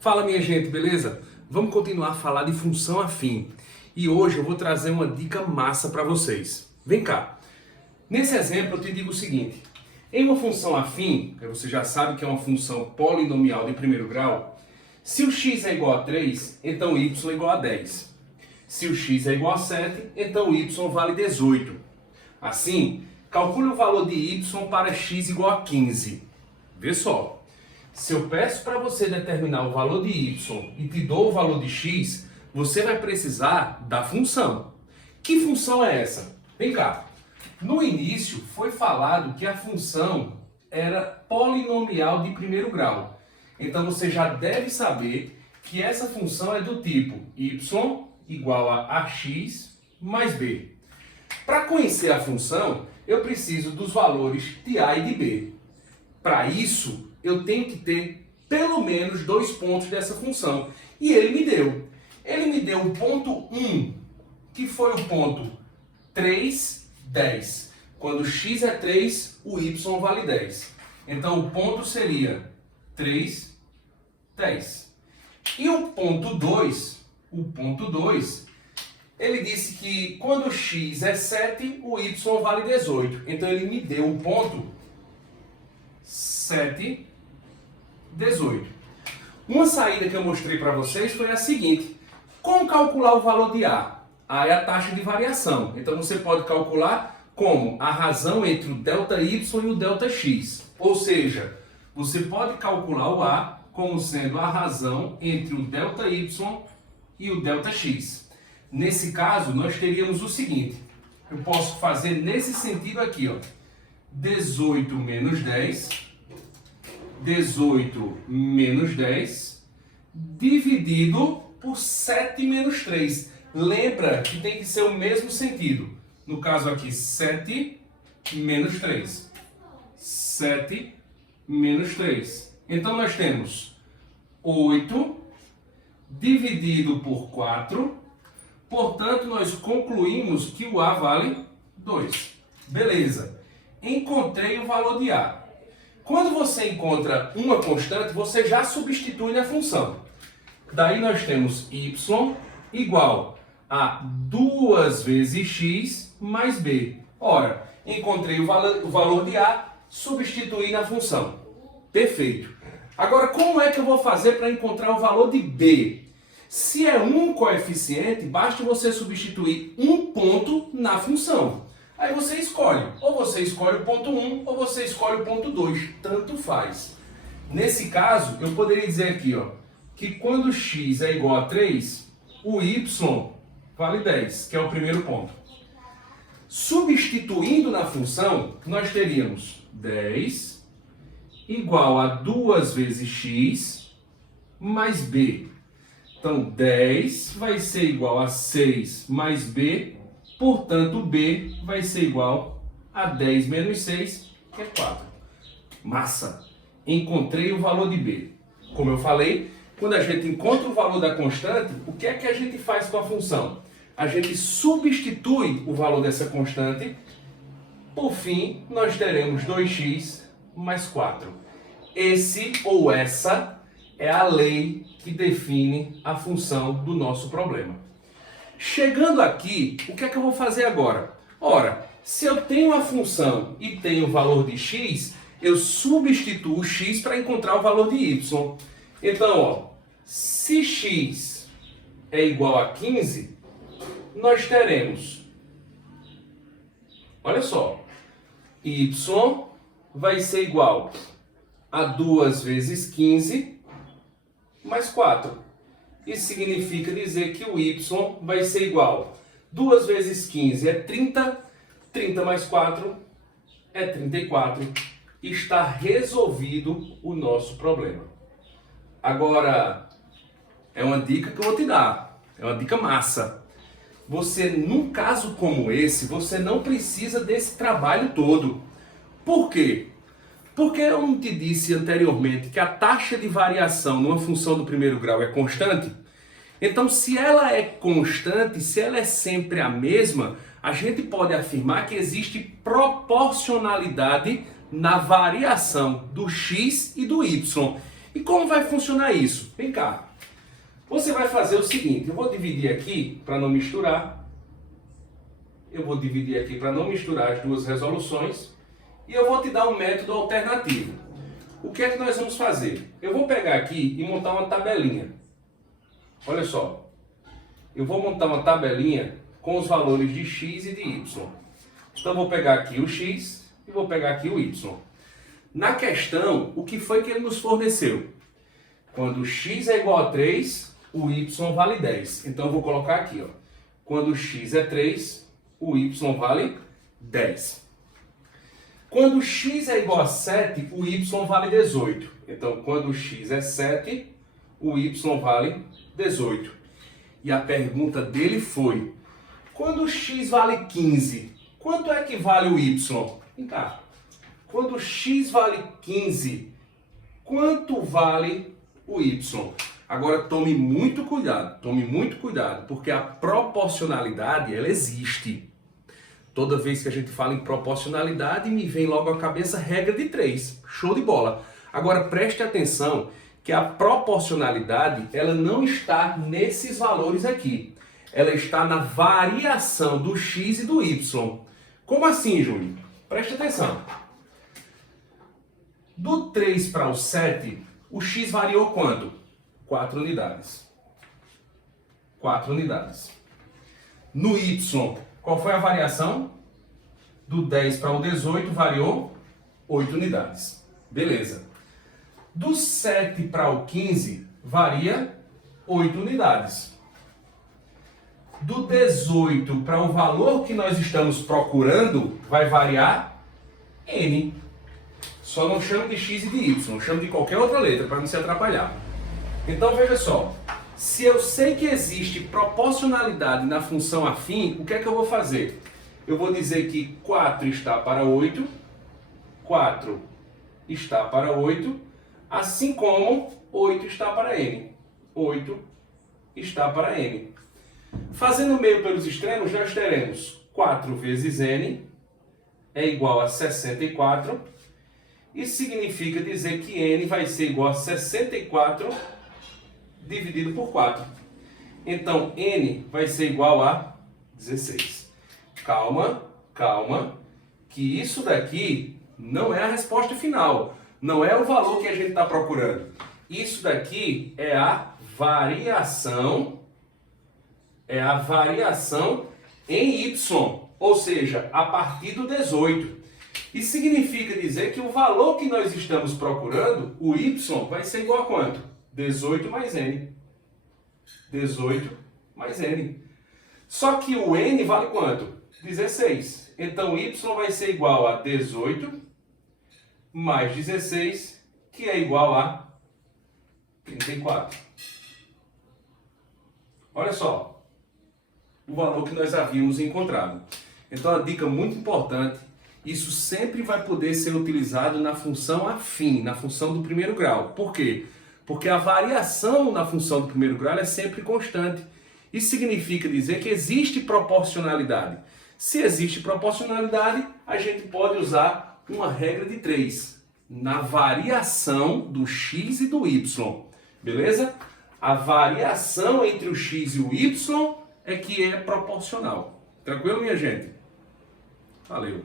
Fala minha gente, beleza? Vamos continuar a falar de função afim. E hoje eu vou trazer uma dica massa para vocês. Vem cá. Nesse exemplo eu te digo o seguinte. Em uma função afim, que você já sabe que é uma função polinomial de primeiro grau, se o x é igual a 3, então y é igual a 10. Se o x é igual a 7, então y vale 18. Assim, calcule o valor de y para x igual a 15. Vê só. Se eu peço para você determinar o valor de y e te dou o valor de x, você vai precisar da função. Que função é essa? Vem cá. No início foi falado que a função era polinomial de primeiro grau. Então você já deve saber que essa função é do tipo y igual a ax mais b. Para conhecer a função, eu preciso dos valores de a e de b. Para isso, eu tenho que ter pelo menos 2 pontos dessa função. E ele me deu. Ele me deu o ponto 1, que foi o ponto 3, 10. Quando x é 3, o y vale 10. Então o ponto seria 3, 10. E o ponto 2, ele disse que quando x é 7, o y vale 18. Então ele me deu o ponto 7, 18. Uma saída que eu mostrei para vocês foi a seguinte. Como calcular o valor de A? A é a taxa de variação. Então você pode calcular como a razão entre o ΔY e o ΔX. Ou seja, você pode calcular o A como sendo a razão entre o ΔY e o ΔX. Nesse caso, nós teríamos o seguinte. Eu posso fazer nesse sentido aqui, ó. 18 menos 10... 18 menos 10 dividido por 7 menos 3. Lembra que tem que ser o mesmo sentido. No caso aqui, 7 menos 3. 7 menos 3. Então nós temos 8 dividido por 4. Portanto, nós concluímos que o A vale 2. Beleza. Encontrei o valor de A. Quando você encontra uma constante, você já substitui na função. Daí nós temos y igual a 2 vezes x mais b. Ora, encontrei o valor de A, substituí na função. Perfeito. Agora, como é que eu vou fazer para encontrar o valor de b? Se é um coeficiente, basta você substituir um ponto na função. Aí você escolhe, ou você escolhe o ponto 1, ou você escolhe o ponto 2, tanto faz. Nesse caso, eu poderia dizer aqui, ó, que quando x é igual a 3, o y vale 10, que é o primeiro ponto. Substituindo na função, nós teríamos 10 igual a 2 vezes x mais b. Então, 10 vai ser igual a 6 mais b. Portanto, B vai ser igual a 10 menos 6, que é 4. Massa! Encontrei o valor de B. Como eu falei, quando a gente encontra o valor da constante, o que é que a gente faz com a função? A gente substitui o valor dessa constante. Por fim, nós teremos 2x mais 4. Esse ou essa é a lei que define a função do nosso problema. Chegando aqui, o que é que eu vou fazer agora? Ora, se eu tenho a função e tenho o valor de x, eu substituo o x para encontrar o valor de y. Então, ó, se x é igual a 15, nós teremos, olha só, y vai ser igual a 2 vezes 15 mais 4. Isso significa dizer que o y vai ser igual. 2 vezes 15 é 30, 30 mais 4 é 34. Está resolvido o nosso problema. Agora, é uma dica que eu vou te dar. É uma dica massa. Você, num caso como esse, você não precisa desse trabalho todo. Por quê? Porque eu não te disse anteriormente que a taxa de variação numa função do primeiro grau é constante? Então, se ela é constante, se ela é sempre a mesma, a gente pode afirmar que existe proporcionalidade na variação do x e do y. E como vai funcionar isso? Vem cá. Você vai fazer o seguinte, eu vou dividir aqui para não misturar. Eu vou dividir aqui para não misturar as duas resoluções. E eu vou te dar um método alternativo. O que é que nós vamos fazer? Eu vou pegar aqui e montar uma tabelinha. Olha só. Eu vou montar uma tabelinha com os valores de x e de y. Então eu vou pegar aqui o x e vou pegar aqui o y. Na questão, o que foi que ele nos forneceu? Quando x é igual a 3, o y vale 10. Então eu vou colocar aqui, ó. Quando x é 3, o y vale 10. Quando x é igual a 7, o y vale 18. Então quando x é 7, o y vale 18. E a pergunta dele foi: quando x vale 15, quanto é que vale o y? Vem cá. Quando x vale 15, quanto vale o y? Agora tome muito cuidado, porque a proporcionalidade, ela existe. Toda vez que a gente fala em proporcionalidade, me vem logo à cabeça a regra de 3. Show de bola. Agora preste atenção que a proporcionalidade, ela não está nesses valores aqui. Ela está na variação do x e do y. Como assim, Júnior? Preste atenção. Do 3 para o 7, o x variou quanto? 4 unidades. 4 unidades. No y, qual foi a variação? Do 10 para o 18 variou 8 unidades. Beleza. Do 7 para o 15 varia 8 unidades. Do 18 para o valor que nós estamos procurando vai variar n. Só não chamo de x e de y, chamo de qualquer outra letra para não se atrapalhar. Então veja só, se eu sei que existe proporcionalidade na função afim, o que é que eu vou fazer? Eu vou dizer que 4 está para 8, 4 está para 8, assim como 8 está para n. 8 está para n. Fazendo meio pelos extremos, nós teremos 4 vezes n é igual a 64. Isso significa dizer que n vai ser igual a 64 dividido por 4. Então, n vai ser igual a 16. Calma, que isso daqui não é a resposta final. Não é o valor que a gente está procurando. Isso daqui é a variação em y, ou seja, a partir do 18. Isso significa dizer que o valor que nós estamos procurando, o y, vai ser igual a quanto? 18 mais n. 18 mais n. Só que o n vale quanto? 16. Então, y vai ser igual a 18 mais 16, que é igual a 34. Olha só o valor que nós havíamos encontrado. Então, a dica muito importante, isso sempre vai poder ser utilizado na função afim, na função do primeiro grau. Por quê? Porque a variação na função do primeiro grau é sempre constante. Isso significa dizer que existe proporcionalidade. Se existe proporcionalidade, a gente pode usar uma regra de 3 na variação do x e do y. Beleza? A variação entre o x e o y é que é proporcional. Tranquilo, minha gente? Valeu!